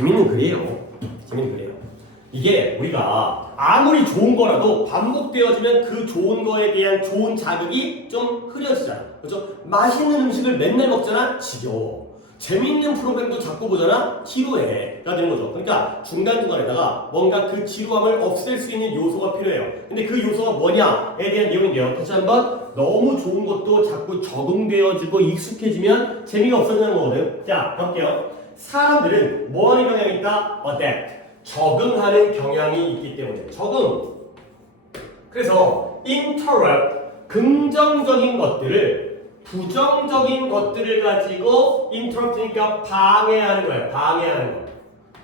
재밌는 글이에요. 재밌는 글이에요. 이게 우리가 아무리 좋은 거라도 반복되어지면 그 좋은 거에 대한 좋은 자극이 좀 흐려지잖아. 그렇죠? 맛있는 음식을 맨날 먹잖아? 지겨워. 재밌는 프로그램도 자꾸 보잖아? 지루해가 되는 거죠. 그러니까 중간중간에다가 뭔가 그 지루함을 없앨 수 있는 요소가 필요해요. 근데 그 요소가 뭐냐에 대한 내용인데요. 다시 한번 너무 좋은 것도 자꾸 적응되어지고 익숙해지면 재미가 없어지는 거거든. 자, 볼게요. 사람들은 뭐하는 경향이 있다? adapt. 적응하는 경향이 있기 때문에 적응. 그래서 interrupt. 긍정적인 것들을 부정적인 것들을 가지고 interrupt니까 방해하는 거야. 방해하는 거.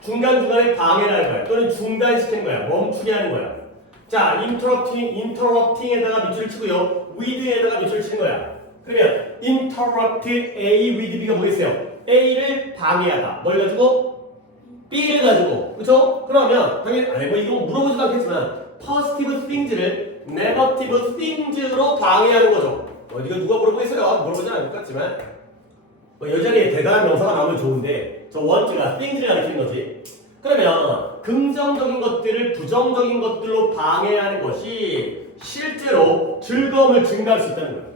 중간중간에 방해를 하는 거야. 또는 중단시키는 거야. 멈추게 하는 거야. 자, interrupting에다가 밑줄을 치고요. with에다가 밑줄을 치는 거야. 그러면 interrupt A with B가 뭐겠어요? A를 방해하다. 뭘 가지고? B를 가지고. 그쵸? 그러면 당연히 뭐 이거 물어보지도 않겠지만 positive things를 negative things로 방해하는 거죠. 어디가 누가 물어보겠어요? 물어보진 않을 것 같지만 뭐 여전히 대단한 명사가 나오면 좋은데 저 want가 things를 가리키는 거지. 그러면 긍정적인 것들을 부정적인 것들로 방해하는 것이 실제로 즐거움을 증가할 수 있다는 거예요.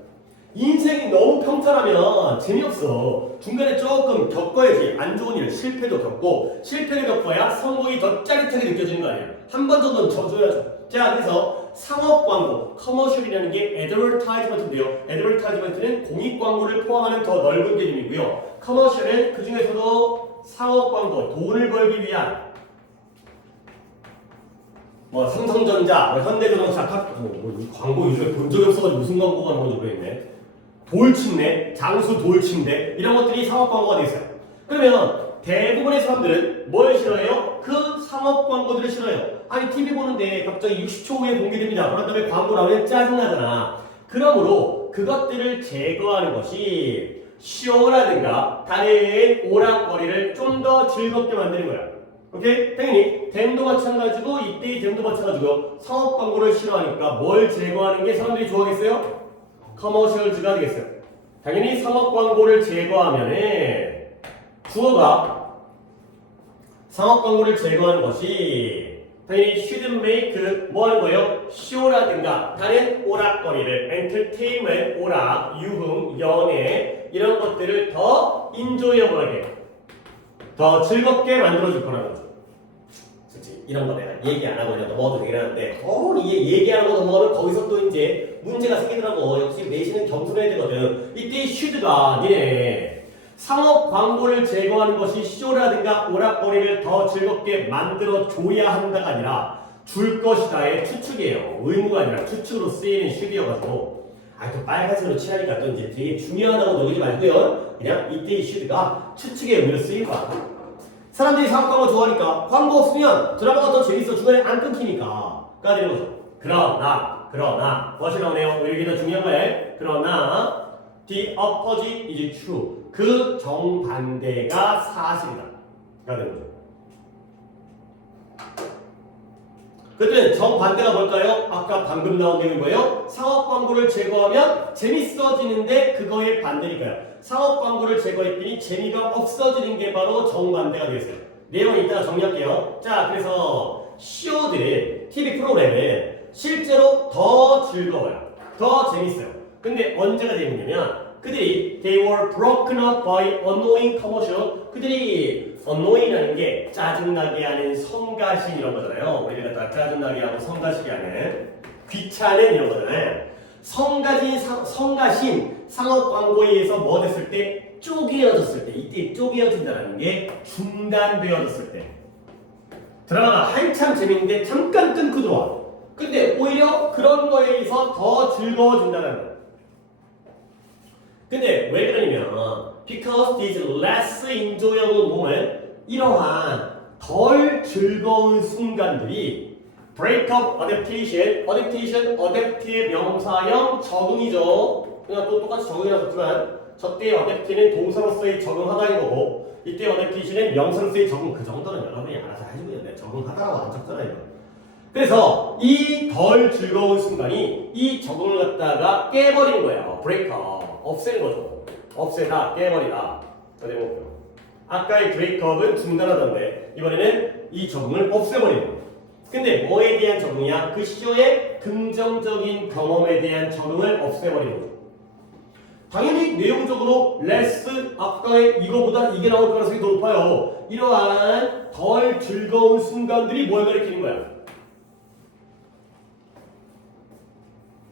인생이 너무 평탄하면 재미없어. 중간에 조금 겪어야지. 안 좋은 일, 실패도 겪고 실패를 겪어야 성공이 더 짜릿하게 느껴지는 거 아니야. 한 번 정도는 져줘야죠. 자, 그래서 상업 광고, 커머셜이라는 게 advertisement인데요. advertisement는 공익 광고를 포함하는 더 넓은 개념이고요. 커머셜은 그 중에서도 상업 광고, 돈을 벌기 위한 뭐 삼성전자, 뭐 현대자동차, 광고 요즘에 본 적이 없어가지고 무슨 광고가 나오는지 모르겠네. 돌침대, 장수 돌침대 이런 것들이 상업 광고가 돼 있어요. 그러면 대부분의 사람들은 뭘 싫어해요? 그 상업 광고들을 싫어해요. 아니 TV 보는데 갑자기 60초 후에 공개됩니다. 그런 다음에 광고 나오면 짜증나잖아. 그러므로 그것들을 제거하는 것이 쇼라든가 다른 오락거리를 좀 더 즐겁게 만드는 거야. 오케이? 당연히 댐도 마찬가지고 이때의 댐도 마찬가지고요. 상업 광고를 싫어하니까 뭘 제거하는 게 사람들이 좋아하겠어요? 커머셜즈가 되겠어요. 당연히 상업 광고를 제거하면은 주어가 상업 광고를 제거하는 것이 당연히 should make 뭐 하는 거예요? 쇼라든가 다른 오락거리를 entertainment, 오락, 유흥, 연애 이런 것들을 더 enjoyable하게 더 즐겁게 만들어줄 거라는 거죠. 그렇지? 이런 거 내가 얘기 안 하고 그냥 넘어가도 되긴 하는데 이게 얘기 안 하고 넘어가면 거기서 또 이제 문제가 생기더라고. 역시 내신은 겸손해야 되거든. 이때 should가 니네 상업 광고를 제거하는 것이 쇼라든가 오락거리를 더 즐겁게 만들어줘야 한다가 아니라 줄 것이다의 추측이에요. 의무가 아니라 추측으로 쓰이는 should이어가지고 또 빨간색으로 칠하니까 또 이제 되게 중요하다고 녹이지 말고요. 그냥 이때의 should가 추측의 의미로 쓰일 거야. 사람들이 상업 광고 좋아하니까 광고 없으면 드라마가 더 재밌어. 중간에 안 끊기니까.가 되는 거죠. 그러나 무엇이 나오네요? 여기 더 중요한 거예요. 그러나 the opposite is true. 그 정반대가 사실이다.가 되는 거죠. 그때 정반대가 뭘까요? 아까 방금 나온 내용이 뭐예요? 상업 광고를 제거하면 재밌어지는데 그거의 반대니까요. 상업 광고를 제거했더니 재미가 없어지는 게 바로 정반대가 되겠어요. 내용은 이따가 정리할게요. 자, 그래서 쇼들, TV 프로그램은 실제로 더 즐거워요. 더 재밌어요. 근데 언제가 재밌냐면 그들이 they were broken up by annoying commercial. 그들이 annoying이라는 게 짜증나게 하는 성가신 이런 거잖아요. 우리가 다 짜증나게 하고 성가시게 하는 귀찮은 이런 거잖아요. 성가신 상업 광고에 의해서 뭐 됐을 때 쪼개어졌을 때 이때 쪼개어진다는 게 중단되어졌을 때 드라마가 한참 재밌는데 잠깐 끊고 들어와. 근데 오히려 그런 거에 의해서 더 즐거워진다는 거예요. 근데 왜 그러냐면 because these less enjoyable moment 이러한 덜 즐거운 순간들이 break up adaptation adapt의 명사형 적응이죠. 그냥 또 똑같이 적응이라고 했지만 저때의 adapt는 동사로서의 적응하다인 거고 이때 adaptation은 명사로서의 적응. 그 정도는 여러분이 알아서 해주면 돼. 적응하다라고 안 적잖아요. 그래서 이 덜 즐거운 순간이 이 적응을 갖다가 깨버리는 거예요. break up 없애는 거죠. 없애다, 깨버리다. 아까의 브레이크업은 중단하던데 이번에는 이 적응을 없애버리는 거예요. 근데 뭐에 대한 적응이야? 그 시조의 긍정적인 경험에 대한 적응을 없애버리는 거죠. 당연히 내용적으로 less 아까의 이거보다 이게 나올 가능성이 더 높아요. 이러한 덜 즐거운 순간들이 뭘 가리키는 거야?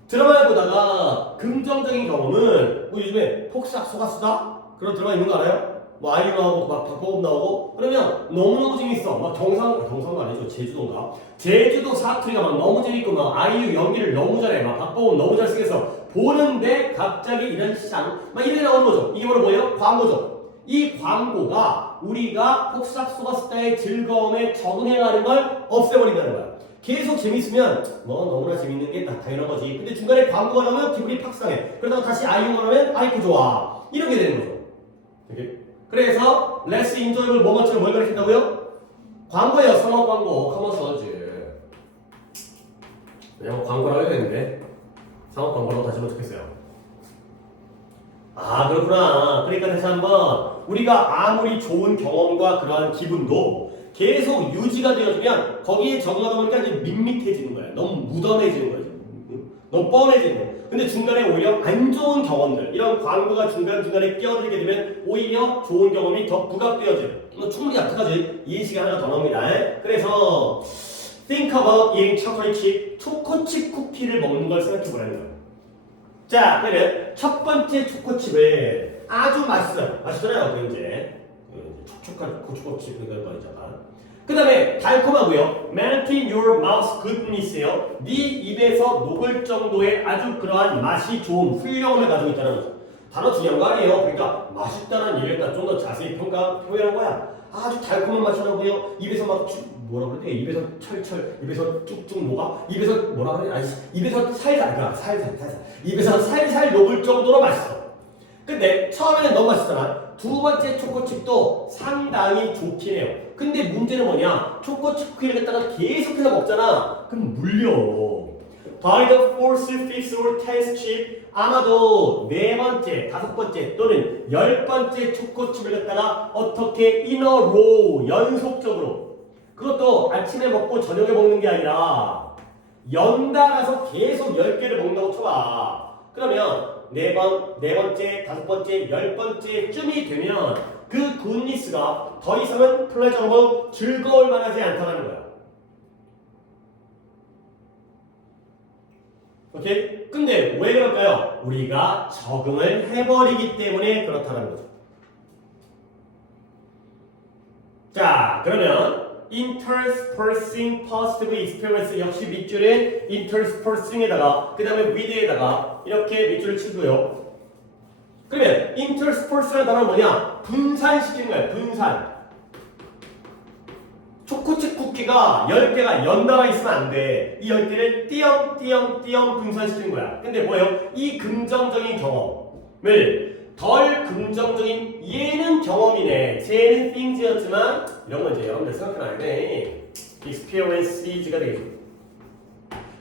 드라마를 보다가 긍정적인 경험은 뭐 요즘에 폭삭 속았수다? 그런 드라마 있는 거 알아요? 뭐 아이유 나오고 막 박보검 나오고 그러면 너무너무 재밌어. 막 경상도 아니죠. 제주도인가? 제주도 사투리가 막 너무 재밌고 막 아이유 연기를 너무 잘해. 막 박보검 너무 잘쓰겠어. 보는데 갑자기 이런 시장 막 이렇게 나오는 거죠. 이게 바로 뭐예요? 광고죠. 이 광고가 우리가 폭삭 속았수다의 즐거움에 적응해가는 걸 없애버린다는 거야. 계속 재밌으면 뭐 너무나 재밌는 게 당연한 거지. 근데 중간에 광고가 나오면 기분이 팍 상해. 그러다가 다시 아이유가 나오면 아이고 좋아. 이렇게 되는 거죠. 이렇게. 그래서 less enjoyable moment를 뭘 가르친다고요? 광고예요. 상업 광고, 커머셜즈. 그냥 광고라고 해야 되는데 상업 광고라고 다시 하면 좋겠어요. 아 그렇구나. 그러니까 다시 한번 우리가 아무리 좋은 경험과 그러한 기분도 계속 유지가 되어주면 거기에 적응하다 보니까 이제 밋밋해지는 거야. 너무 무던해지는 거지. 너무 뻔해지는 거야. 근데 중간에 오히려 안 좋은 경험들, 이런 광고가 중간중간에 끼어들게 되면 오히려 좋은 경험이 더 부각되어져요. 충분히 납득하지. 이 예시가 하나 더 나옵니다. 그래서 think about eating chocolate chip, 초코칩 쿠키를 먹는 걸 생각해 보라는 거예요. 자, 그러면 첫 번째 초코칩을 아주 맛있어요. 맛있잖아요. 그 이제 촉촉한 초코칩 이런 거 있잖아. 그 다음에 달콤하고요. melt in your mouth goodness예요. 네 입에서 녹을 정도의 아주 그러한 맛이 좋은 훌륭함을 가지고 있다는 거죠. 단어 중요한 거 아니에요. 그러니까 맛있다는 얘기를 좀 더 자세히 표현한 거야. 아주 달콤한 맛이 나고요. 입에서 막 뭐라 그래? 입에서 철철, 입에서 쭉쭉 녹아. 입에서 뭐라 그래? 아니, 입에서 살살. 입에서 살살 녹을 정도로 맛있어. 근데 처음에는 너무 맛있잖아. 두 번째 초코칩도 상당히 좋긴 해요. 근데 문제는 뭐냐? 초코칩 쿠키를 갖다가 계속해서 먹잖아. 그럼 물려. By the fourth, fifth, or tenth chip 아마도 네 번째, 다섯 번째 또는 열 번째 초코칩을 갖다가 어떻게 in a row 연속적으로 그것도 아침에 먹고 저녁에 먹는 게 아니라 연달아서 계속 10개를 먹는다고 쳐봐. 그러면 네 번째, 다섯 번째, 열 번째쯤이 되면 그 굿니스가 더 이상은 플레저러블 즐거울 만하지 않다는 거야. 오케이? 근데 왜 그럴까요? 우리가 적응을 해버리기 때문에 그렇다는 거죠. 자, 그러면 interspersing positive experience 역시 밑줄은 interspersing에다가 그 다음에 with에다가 이렇게 밑줄을 치고요. 그러면 intersperse라는 단어는 뭐냐? 분산시키는 거예요. 분산. 초코칩 쿠키가 10개가 연달아 있으면 안 돼. 이 10개를 띄엄띄엄 분산시키는 거야. 근데 뭐예요? 이 긍정적인 경험을 덜 긍정적인 얘는 경험이네. 쟤는 things였지만 이런 거 이제 여러분들 생각해놔야 돼. experiences가 되겠죠.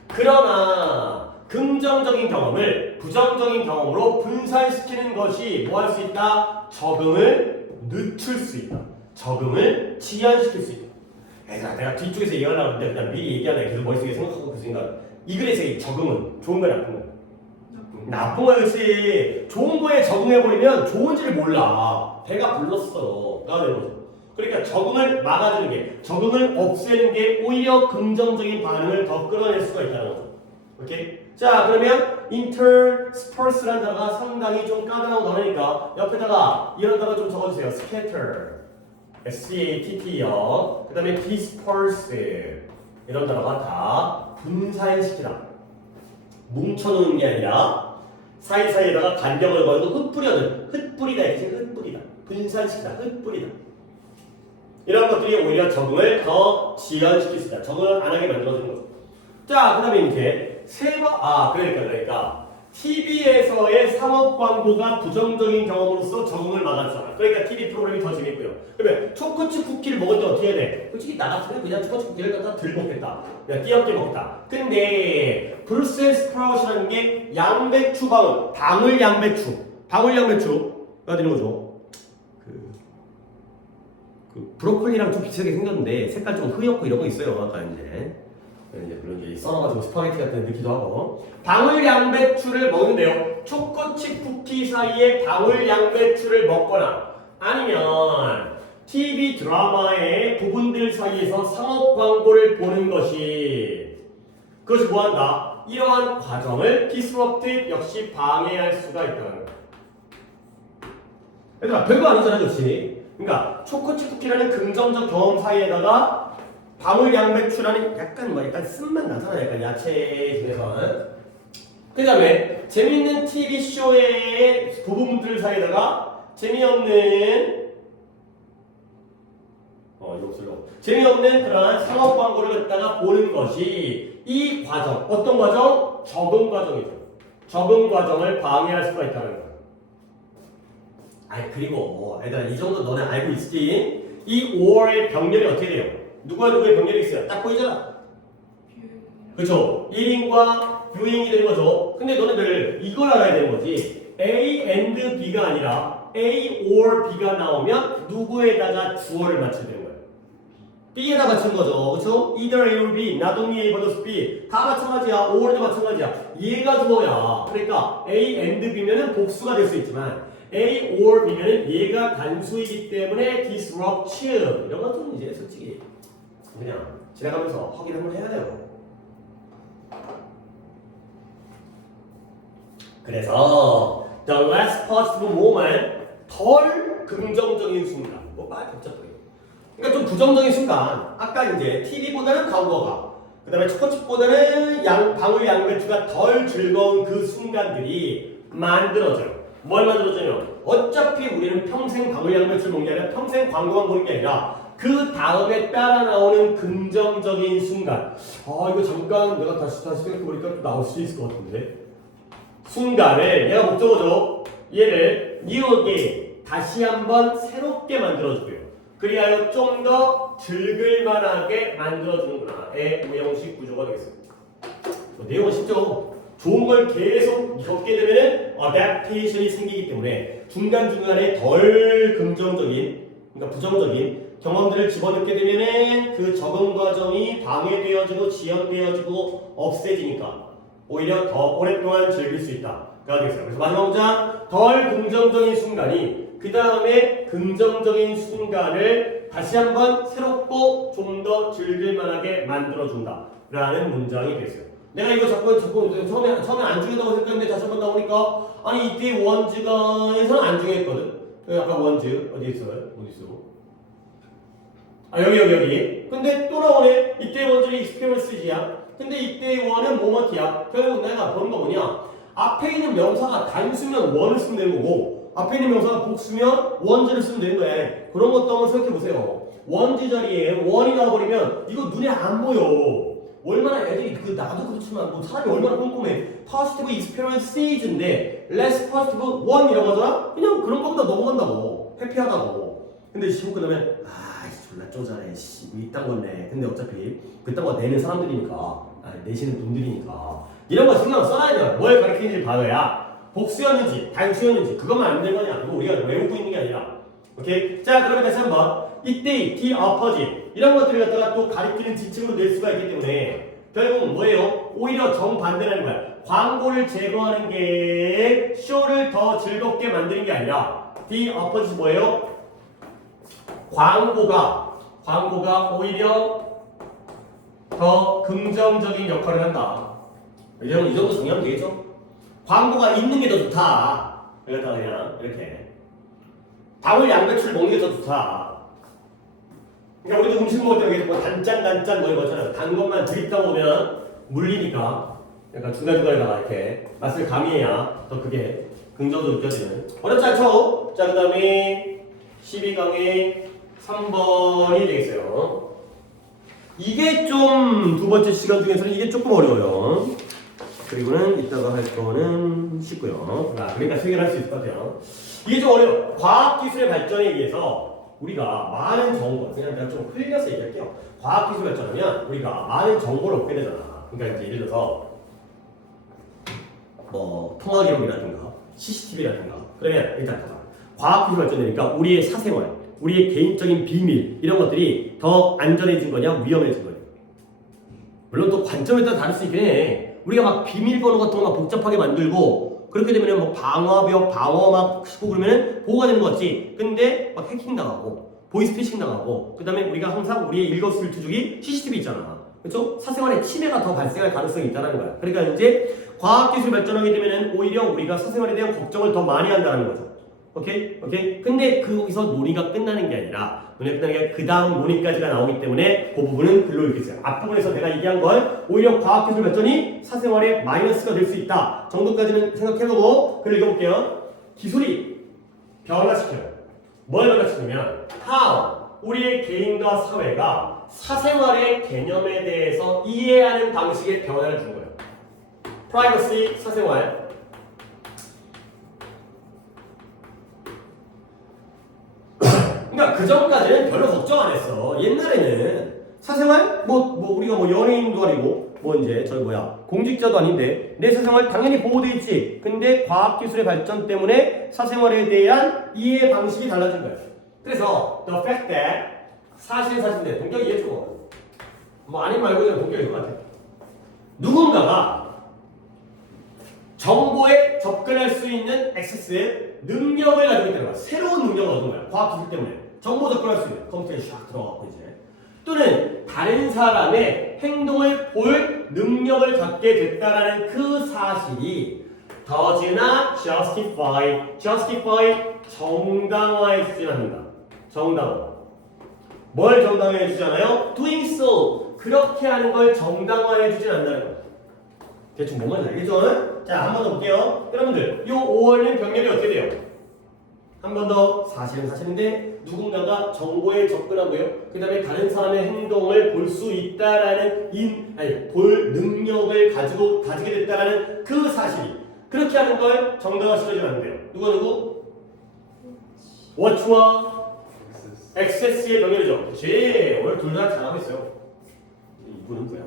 그러나 긍정적인 경험을 부정적인 경험으로 분산시키는 것이 뭐 할 수 있다? 적응을 늦출 수 있다. 적응을 지연시킬 수 있다. 얘들아 내가 뒤쪽에서 얘기하려고 하는데 그냥 미리 얘기하네. 계속 머릿속에 생각하고 그 생각. 이 글에서의 적응은 좋은 거야 나쁜 거야? 나쁜 거야. 그렇지. 좋은 거에 적응해버리면 좋은지를 몰라. 배가 불렀어. 가 되는 거죠. 그러니까 적응을 막아주는 게, 적응을 없애는 게 오히려 긍정적인 반응을 더 끌어낼 수가 있다는 거죠. 오케이? 자, 그러면 intersperse라는 단어가 상당히 좀 까다로운 단어니까 옆에다가 이런 단어 좀 적어주세요. scatter, S-C-A-T-T요. 그 다음에 disperse 이런 단어가 다 분산시키다. 뭉쳐놓는 게 아니라 사이사이에다가 간격을 걸고 흩뿌려는, 흩뿌리다 이렇게 흩뿌리다, 분산시키다, 흩뿌리다. 이런 것들이 오히려 적응을 더 지연시킬 수 있다. 적응을 안 하게 만들어주는 거죠. 자, 그 다음에 이제 그러니까 TV에서의 상업 광고가 부정적인 경험으로서 적응을 막았잖아. 그러니까 TV 프로그램이 더 재밌고요. 그러면 초코칩 쿠키를 먹을 때 어떻게 해야 돼? 솔직히 나 같으면 그냥 초코칩 쿠키를 갖다 들 먹겠다. 그냥 띄엄띄 먹겠다. 근데 브루셀 스프라웃이라는 게 양배추 방울 양배추가 되는 거죠. 그 브로콜리랑 좀 비슷하게 생겼는데 색깔 좀 흐옇고 이런 거 있어요. 아까 이제 그런 게 썰어가지고 스파게티 같은 데 넣기도 하고. 방울 양배추를 먹는데요. 초코칩 쿠키 사이에 방울 양배추를 먹거나 아니면 TV 드라마의 부분들 사이에서 상업 광고를 보는 그것이 뭐한다? 이러한 과정을 disruptive 역시 방해할 수가 있다는 거야. 얘들아 별거 아니잖아, 그렇지? 그러니까 초코칩 쿠키라는 긍정적 경험 사이에다가 방울 양배추라는 약간 쓴맛 나잖아, 약간 야채 중에서는. 그 다음에 재미있는 TV 쇼의 부분들 사이에다가 재미없는 재미없는 그러한 상업 광고를 갖다가 보는 것이 이 과정, 어떤 과정? 적응 과정이죠. 적응 과정을 방해할 수가 있다는 거예요. 아니 그리고 얘들아 이 정도 너네 알고 있지? 이 5월의 병렬이 어떻게 돼요? 누구와 누구의 병렬이 있어요? 딱 보이잖아. 그렇죠? 1인과 뷰잉이 되는 거죠. 근데 너네들 이걸 알아야 되는 거지. A and B가 아니라 A or B가 나오면 누구에다가 주어를 맞춰야 되는 거예요. B에다 맞춘 거죠. 그렇죠? Either A or B, not only A but B 다 마찬가지야. or도 마찬가지야. 얘가 주어야. 그러니까 A and B면은 복수가 될 수 있지만 A or B면은 얘가 단수이기 때문에 disruptive 이런 것들은 이제 솔직히 그냥 지나가면서 확인 한번 해야 돼요. 그래서 the less positive moment 덜 긍정적인 순간 뭐 말 복잡해. 그러니까 좀 부정적인 순간 아까 이제 TV보다는 광고가 그 다음에 초코칩보다는 방울 양배추가 덜 즐거운 그 순간들이 만들어져요. 뭘 만들어져요? 어차피 우리는 평생 방울 양배추를 먹는 게 아니라 평생 광고만 보는 게 아니라 그 다음에 따라 나오는 긍정적인 순간. 아 이거 잠깐 내가 다시 생각해보니까 또 나올 수 있을 것 같은데. 순간을 얘가 목적어죠. 얘를 뉴어게 다시 한번 새롭게 만들어주고요. 그리하여 좀 더 즐길만하게 만들어주는구나. 의 우형식 구조가 되겠습니다. 내용은 쉽죠. 좋은 걸 계속 겪게 되면은 adaptation이 생기기 때문에 중간중간에 덜 긍정적인, 그러니까 부정적인 경험들을 집어넣게 되면은 그 적응 과정이 방해되어지고 지연되어지고 없애지니까 오히려 더 오랫동안 즐길 수 있다. 가 되겠어요. 그래서 마지막 문장 덜 긍정적인 순간이 그 다음에 긍정적인 순간을 다시 한번 새롭고 좀 더 즐길만하게 만들어준다. 라는 문장이 되겠어요. 내가 이거 자꾸 처음에 안 중요하다고 생각했는데 다시 한번 나오니까 아니 이때 원즈가에서는 안 중요했거든. 아까 원즈 어디 있어요? 어디 있어? 아 여기. 근데 또 나오네. 이때 원즈는 익스피리언스지야. 근데 이때 원은 뭐뭐티야. 결국 내가 보는 거 뭐냐? 앞에 있는 명사가 단수면 원을 쓰면 되는 거고 앞에 있는 명사가 복수면 원즈를 쓰면 되는 거야. 그런 것도 한번 생각해 보세요. 원즈 자리에 원이 나와버리면 이거 눈에 안 보여. 얼마나 애들이 나도 그렇지만 뭐 사람이 얼마나 꼼꼼해. positive experience인데 less positive one 이라고 하잖아. 그냥 그런 것보다 넘어간다고. 해피하다고. 근데 시험 끝나면 졸라 쪼잔해. 뭐 이딴 건데. 근데 어차피 그딴 거 내는 사람들이니까 내시는 분들이니까 이런 거 신경 써놔야 돼. 뭘 가르치는지 봐야 복수였는지 단수였는지 그것만 안 된 거냐. 그거 우리가 외우고 있는 게 아니라. 오케이? 자 그러면 다시 한번 이때 the opposite 이런 것들을 갖다가 또 가리키는 지칭으로 낼 수가 있기 때문에 결국은 뭐예요? 오히려 정반대라는 거야. 광고를 제거하는 게 쇼를 더 즐겁게 만드는 게 아니라 the opposite 뭐예요? 광고가 오히려 더 긍정적인 역할을 한다. 이 정도 정리하면 되겠죠? 광고가 있는 게 더 좋다. 여기다가 그냥 이렇게 방울 양배추를 먹는 게 더 좋다. 그러니까 우리도 음식 먹을 때 여기 뭐 단짠 뭐 이거잖아요. 단 것만 들이다 보면 물리니까 약간 중간중간에다가 이렇게 맛을 가미해야 더 그게 긍정적으로 느껴지는. 어렵지 않죠? 자 그 다음에 12강의 3번이 되겠어요. 이게 좀 두 번째 시간 중에서는 이게 조금 어려워요. 그리고는 이따가 할 거는 쉽고요. 그러니까 해결할 수 있을 것 같아요. 이게 좀 어려워. 과학기술의 발전에 의해서 우리가 많은 정보, 그냥 내가 좀 흘려서 얘기할게요. 과학기술 발전하면 우리가 많은 정보를 얻게 되잖아. 그러니까 이제 예를 들어서 뭐 통화 기록이라든가 CCTV라든가 그러면 일단 과학기술 발전되니까 우리의 사생활 우리의 개인적인 비밀 이런 것들이 더 안전해진 거냐 위험해진 거냐. 물론 또 관점에 따라 다를 수 있긴 해. 우리가 막 비밀번호 같은 거 막 복잡하게 만들고 그렇게 되면 뭐 방화벽 방어 막 치고 그러면은 보호가 되는 거 같지. 근데 막 해킹 당하고 보이스피싱 당하고 그다음에 우리가 항상 우리의 일거수일투족이 CCTV 있잖아. 그렇죠? 사생활의 침해가 더 발생할 가능성이 있다는 거야. 그러니까 이제 과학기술이 발전하게 되면은 오히려 우리가 사생활에 대한 걱정을 더 많이 한다는 거죠. 오케이? 오케이? 근데 거기서 논의가 끝나는 게 아니라 그 다음 논의까지가 나오기 때문에 그 부분은 글로 읽겠어요. 앞부분에서 내가 얘기한 건 오히려 과학기술 발전이 사생활에 마이너스가 될 수 있다 정도까지는 생각해보고 글을 읽어볼게요. 기술이 변화시켜요. 뭘 변화시키냐면 how 우리의 개인과 사회가 사생활의 개념에 대해서 이해하는 방식의 변화를 준 거예요. 프라이버시, 사생활. 그러니까 그 전까지는 별로 걱정 안 했어. 옛날에는 사생활 우리가 연예인도 아니고 이제 공직자도 아닌데 내 사생활 당연히 보호돼 있지. 근데 과학기술의 발전 때문에 사생활에 대한 이해 방식이 달라진 거예요. 그래서 the fact that 사실인데 동격 이해줘. 아니 말고 그냥 동격일 것 같아. 누군가가 정보에 접근할 수 있는 액세스의 능력을 가지고 있다는 거야. 새로운 능력을 얻은 거야. 과학기술 때문에. 정보 접근할 수 있는 컴퓨터에 샥 들어가고 이제. 또는 다른 사람의 행동을 볼 능력을 갖게 됐다라는 그 사실이 does not justify 정당화해주지 않는다. 정당화. 뭘 정당화해주지 않아요? doing so. 그렇게 하는 걸 정당화해주지 않는다는 거야. 대충 뭔 말인지 알겠죠? 자, 한 번 더 볼게요. 여러분들, 이 5월은 병렬이 어떻게 돼요? 한 번 더 사실은 사실인데 누군가가 정보에 접근하고요. 그 다음에 다른 사람의 행동을 볼 수 있다라는 볼 능력을 가지게 됐다라는 그 사실이 그렇게 하는 걸 정당화시켜주면 안 돼요. 누구? watch와 access의 병렬이죠. 그렇지. 오늘 둘 다 잘하고 있어요. 이분은 뭐야?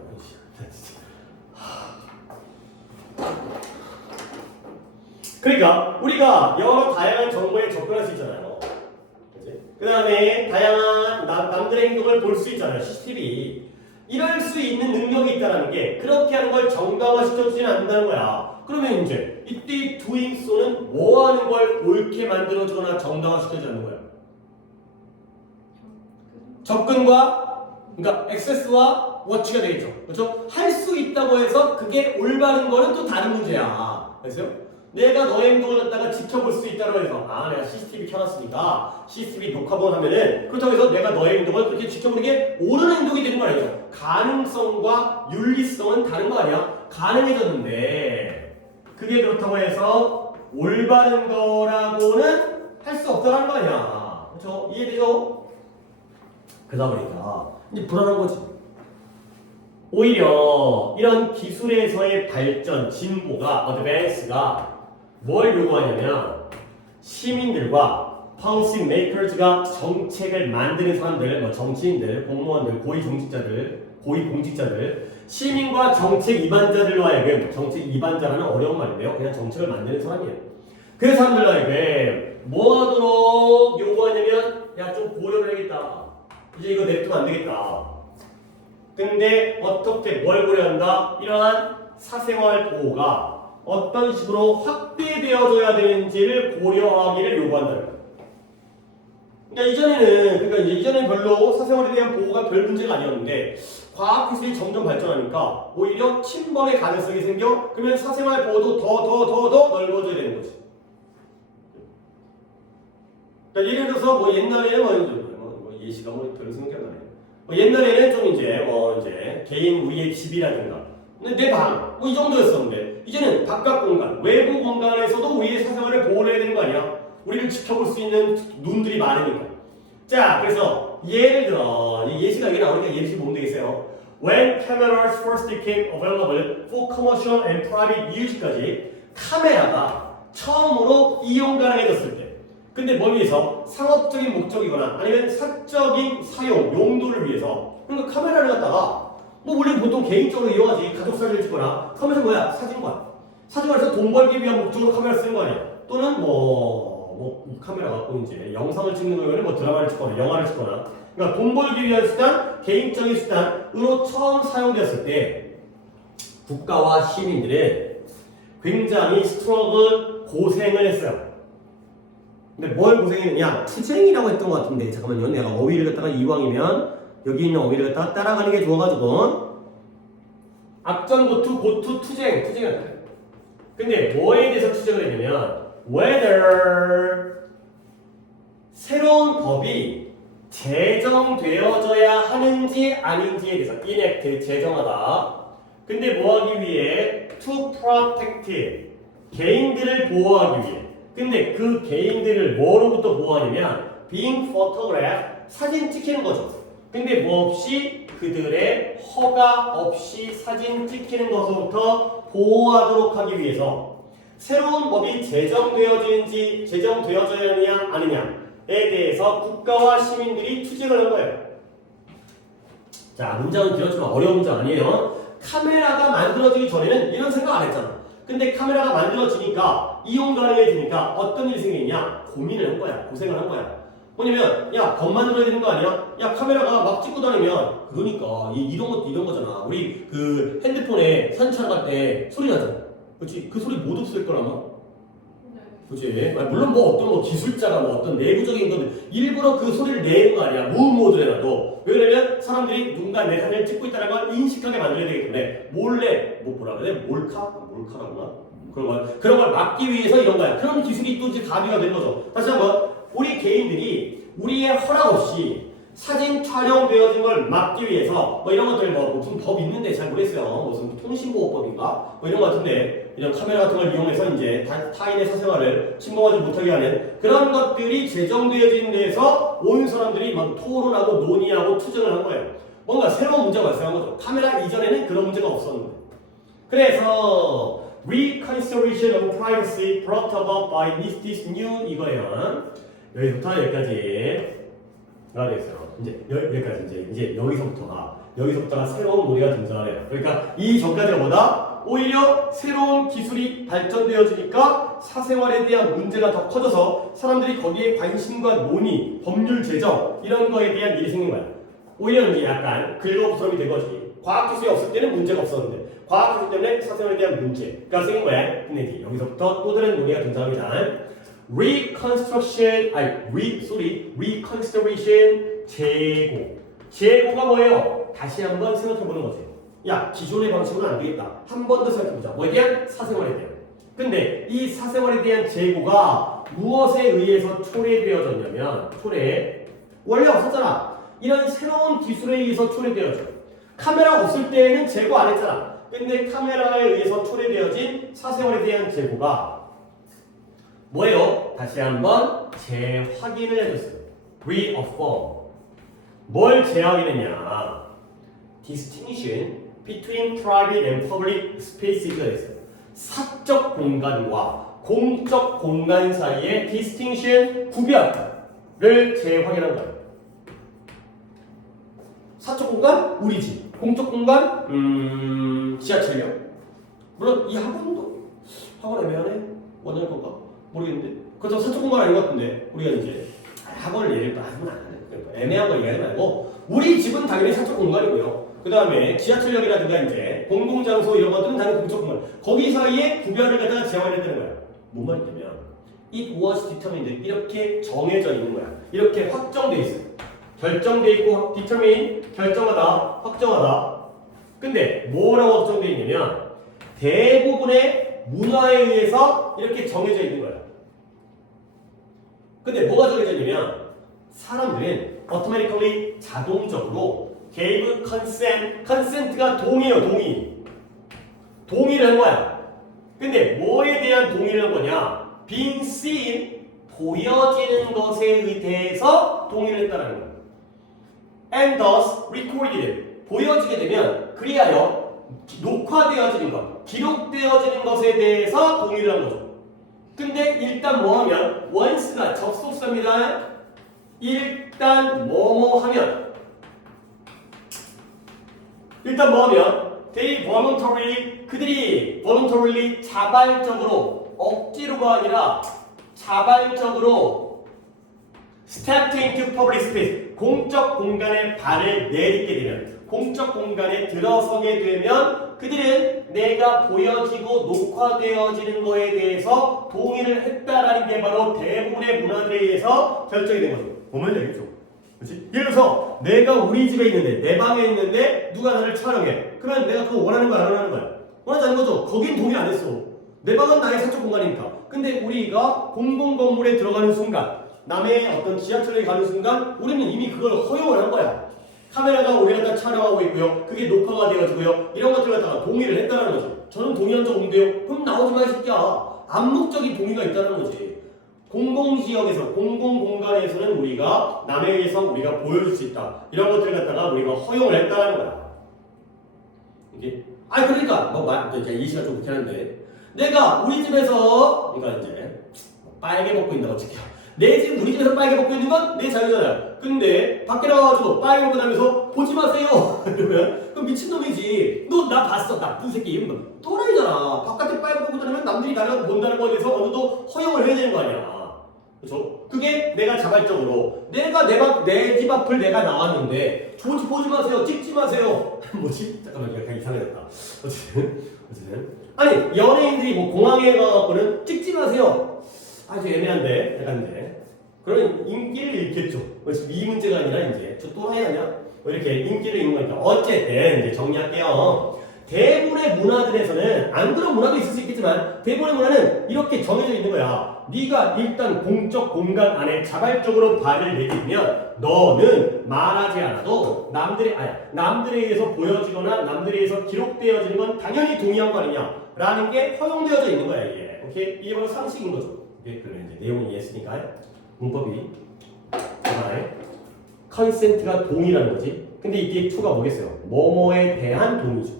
그러니까 우리가 여러 다양한 정보에 접근할 수 있잖아요. 그 다음에 다양한 남들의 행동을 볼 수 있잖아요. CCTV. 이럴 수 있는 능력이 있다는 게 그렇게 하는 걸 정당화시켜주지는 않는다는 거야. 그러면 이제 이때 doing so는 뭐 하는 걸 옳게 만들어주거나 정당화시켜주지 않는 거야. 접근과 그러니까 액세스와 워치가 되겠죠. 그렇죠? 할 수 있다고 해서 그게 올바른 거는 또 다른 문제야. 알겠어요? 내가 너의 행동을 갖다가 지켜볼 수 있다고 해서 내가 CCTV 켜놨으니까 CCTV 녹화본 하면은 그렇다고 해서 내가 너의 행동을 그렇게 지켜보는 게 옳은 행동이 되는 거 아니죠. 가능성과 윤리성은 다른 거 아니야. 가능해졌는데 그게 그렇다고 해서 올바른 거라고는 할 수 없다는 거 아니야. 그렇죠? 이해되죠? 그러다 보니까 이제 불안한 거지. 오히려 이런 기술에서의 발전, 진보가, 어드밴스가 뭘 요구하냐면 시민들과 policy makers가 정책을 만드는 사람들, 정치인들, 공무원들, 고위공직자들, 시민과 정책 이반자들로 하여금, 정책 이반자라는 어려운 말인데요. 그냥 정책을 만드는 사람이에요. 그 사람들로 하여금 뭐 하도록 요구하냐면 좀 고려를 해야겠다. 이제 이거 냅두면 안 되겠다. 근데 어떻게 뭘 고려한다? 이러한 사생활 보호가 어떤 식으로 확대되어져야 되는지를 고려하기를 요구한다는 거예요. 그러니까 이전에는 별로 사생활에 대한 보호가 별 문제가 아니었는데 과학기술이 점점 발전하니까 오히려 침범의 가능성이 생겨. 그러면 사생활 보호도 더 넓어져야 되는 거지. 그러니까 예를 들어서 옛날에는 예시가 별로 생각이 안 나네. 옛날에는 좀 이제 개인 우리의 집이라든가 내 방 이 정도였었는데 이제는 바깥 공간, 외부 공간에서도 우리의 사생활을 보호해야 되는 거 아니야? 우리를 지켜볼 수 있는 눈들이 많으니까. 자, 그래서 예를 들어 이 예시가 여기 나오니까 예시 보면 되겠어요. When cameras first became available for commercial and private use까지 카메라가 처음으로 이용 가능해졌을 때. 근데 뭘 위해서? 상업적인 목적이거나 아니면 사적인 사용, 용도를 위해서. 그러니까 카메라를 갖다가 원래 보통 개인적으로 이용하지. 가족 사진을 찍거나. 카메라 뭐야? 사진관. 사진관에서 돈 벌기 위한 목적으로 카메라 쓰는 거 아니야? 또는 뭐 카메라 갖고 이제 영상을 찍는 거면 뭐 드라마를 찍거나 영화를 찍거나 그러니까 돈 벌기 위한 수단, 개인적인 수단으로 처음 사용되었을 때 국가와 시민들은 굉장히 스트러글 고생을 했어요. 근데 뭘 고생했느냐? 투쟁이라고 했던 것 같은데 잠깐만요. 내가 어휘를 갖다가 이왕이면 여기 있는 어휘를 갖다가 따라가는 게 좋아가지고 앞전고투 투쟁을 근데 뭐에 대해서 투쟁을 했냐면 whether 새로운 법이 제정되어져야 하는지 아닌지에 대해서 enact 제정하다. 근데 뭐하기 위해 to protect 개인들을 보호하기 위해. 근데 그 개인들을 뭐로부터 보호하냐면 being photographed 사진 찍히는 거죠. 근데 뭐 없이 그들의 허가 없이 사진 찍히는 것으로부터 보호하도록 하기 위해서 새로운 법이 제정되어져야 하느냐 아니냐에 대해서 국가와 시민들이 투쟁을 한 거예요. 자, 문장은 길었지만 어려운 문장 아니에요. 카메라가 만들어지기 전에는 이런 생각 안 했잖아. 근데 카메라가 만들어지니까 이용 가능해지니까 어떤 일이 생기냐? 고민을 한 거야. 고생을 한 거야. 뭐냐면 야 법 만들어야 되는 거 아니야? 야 카메라가 막 찍고 다니면 그러니까 이런 것도 이런 거잖아. 우리 그 핸드폰에 사진 촬영할 때 소리 나잖아. 그렇지? 그 소리 못 없을 거라마. 그렇지? 물론 뭐 어떤 뭐 기술자가 뭐 어떤 내부적인 것들 일부러 그 소리를 내는 거 아니야. 무음 모드에라도. 왜 그러냐면 사람들이 누군가 내 사진을 찍고 있다는 걸 인식하게 만들어야 되기 때문에 몰래 뭐라 그래? 몰카라구나. 그런 걸 막기 위해서 이런 거야. 그런 기술이 또 이제 가미가 된 거죠. 다시 한번 우리 개인들이 우리의 허락 없이 사진 촬영되어진 걸 막기 위해서 뭐 이런 것들 뭐 무슨 법 있는데 잘 모르겠어요. 무슨 통신보호법인가? 뭐 이런 것 같은데 이런 카메라 같은 걸 이용해서 이제 타인의 사생활을 침범하지 못하게 하는 그런 것들이 제정되어진 데에서 온 사람들이 막 토론하고 논의하고 투쟁을 한 거예요. 뭔가 새로운 문제가 발생한 거죠. 카메라 이전에는 그런 문제가 없었는데. 그래서 Reconsideration of privacy brought about by this new 이거예요. 여기서부터 여기까지가 되겠어요. 이제 여기까지 이제 여기서부터가 새로운 논의가 등장하네요. 그러니까 이 전까지가 뭐다? 오히려 새로운 기술이 발전되어지니까 사생활에 대한 문제가 더 커져서 사람들이 거기에 관심과 논의, 법률 제정 이런 거에 대한 일이 생긴 거야. 오히려 이제 약간 글로부스럼이 된 거지. 과학기술이 없을 때는 문제가 없었는데 과학기술 때문에 사생활에 대한 문제가 생긴 거야. 근데 이제 여기서부터 또 다른 논의가 등장합니다. reconsideration 재고가 뭐예요? 다시 한번 생각해보는 거지. 야, 기존의 방식은 안 되겠다. 한 번 더 생각해보자. 뭐에 대한? 사생활에 대한. 근데 이 사생활에 대한 재고가 무엇에 의해서 초래되어졌냐면 원래 없었잖아. 이런 새로운 기술에 의해서 초래되어져. 카메라 없을 때에는 재고 안 했잖아. 근데 카메라에 의해서 초래되어진 사생활에 대한 재고가 뭐예요? 다시 한번 재확인을 해줬어요. reaffirm. 뭘 재확인했냐? distinction between private and public spaces가 됐어요. 사적 공간과 공적 공간 사이의 distinction 구별을 재확인한 거예요. 사적 공간 우리 집, 공적 공간 지하철역. 물론 이 학원 애매하네. 원할 건가? 모르겠는데. 그렇다고 사적 공간 아닌 것 같은데 우리가 이제 학원을 예를 들어 하면 안 돼. 그러니까 애매한 거 얘기하지 말고 우리 집은 당연히 사적 공간이고요. 그 다음에 지하철역이라든가 이제 공공장소 이런 것들은 당연히 공적 공간. 거기 사이에 구별을 갖다가 재확인해야 되는 거야. 뭔 말이냐면 이 was determined 이렇게 정해져 있는 거야. 이렇게 확정돼 있어요. 결정돼 있고 determine 결정하다, 확정하다. 근데 뭐라고 확정돼 있냐면 대부분의 문화에 의해서 이렇게 정해져 있는 거야. 근데 뭐가 정해져 있냐면 사람들은 automatically 자동적으로 gave consent가 동의예요. 동의를 한 거야. 근데 뭐에 대한 동의를 한 거냐? being seen 보여지는 것에 대해서 동의를 했다는 거야. and thus recorded 보여지게 되면 그리하여 녹화되어지는 것, 기록되어지는 것에 대해서 동의를 한 거죠. 근데 일단 뭐 하면 once가 접속사입니다. 일단 뭐뭐 하면 they voluntarily 그들이 voluntarily 자발적으로 억지로가 아니라 자발적으로 stepped into public space, 공적 공간에 발을 내딛게 되면, 공적 공간에 들어서게 되면 그들은 내가 보여지고 녹화되어지는 거에 대해서 동의를 했다라는 게 바로 대부분의 문화들에 의해서 결정이 된 거죠. 보면 되겠죠. 그렇지? 예를 들어서 내가 우리 집에 있는데, 내 방에 있는데 누가 나를 촬영해. 그러면 내가 그거 원하는 거야, 안 원하는 거야? 원하지 않는 거죠. 거긴 동의 안 했어. 내 방은 나의 사적 공간이니까. 근데 우리가 공공 건물에 들어가는 순간, 남의 어떤 지하철에 가는 순간 우리는 이미 그걸 허용을 한 거야. 카메라가 우리 갖다 촬영하고 있고요. 그게 녹화가 되어지고요. 이런 것들 갖다가 동의를 했다는 거죠. 저는 동의한 적 없는데요. 그럼 나오지 마, 이 새끼야. 암묵적인 동의가 있다는 거지. 공공지역에서, 공공공간에서는 우리가 남에 의해서 우리가 보여줄 수 있다. 이런 것들 갖다가 우리가 허용을 했다는 거야. 이게 그러니까 이제 이 시간 좀 그렇긴 한데, 내가 우리 집에서 그러니까 이제 빨개 먹고 있다고 칠게요. 내 집, 우리 집에서 빨개 먹고 있는 건 내 자유잖아요. 근데 밖에 나가가지고 빨개 먹고 다니면서 보지 마세요. 이러면 그럼 미친놈이지. 너 나 봤어, 나쁜 새끼. 이러면 또라이잖아. 바깥에 빨개 먹고 다니면 남들이 나를 본다는 거에 대해서 어느 정도 허용을 해야 되는 거 아니야. 그렇죠? 그게 내가 자발적으로 내가 내 집 앞을 내가 나왔는데 보지 마세요, 찍지 마세요. 뭐지? 잠깐만, 약간 이상해졌다. 어쨌든 아니 연예인들이 뭐 공항에 가갖고는 찍지 마세요. 아주 애매한데, 약간인데. 그러면 인기를 잃겠죠. 이 문제가 아니라 이제 저 또라이 아니야? 이렇게 인기를 잃는 거니까. 어쨌든 이제 정리할게요. 대부분의 문화들에서는 안 그런 문화도 있을 수 있겠지만 대부분의 문화는 이렇게 정해져 있는 거야. 네가 일단 공적 공간 안에 자발적으로 발을 내딛으면 너는 말하지 않아도 남들에 의해서 보여지거나 남들에 의해서 기록되어지는 건 당연히 동의한 거 아니냐 라는 게 허용되어져 있는 거야. 이게 오케이? 이게 바로 상식인 거죠. 그러면 이제 내용을 이해했으니까 문법이 컨센트가 동의라는 거지. 근데 이게 to가 뭐겠어요? 뭐뭐에 대한 동의죠.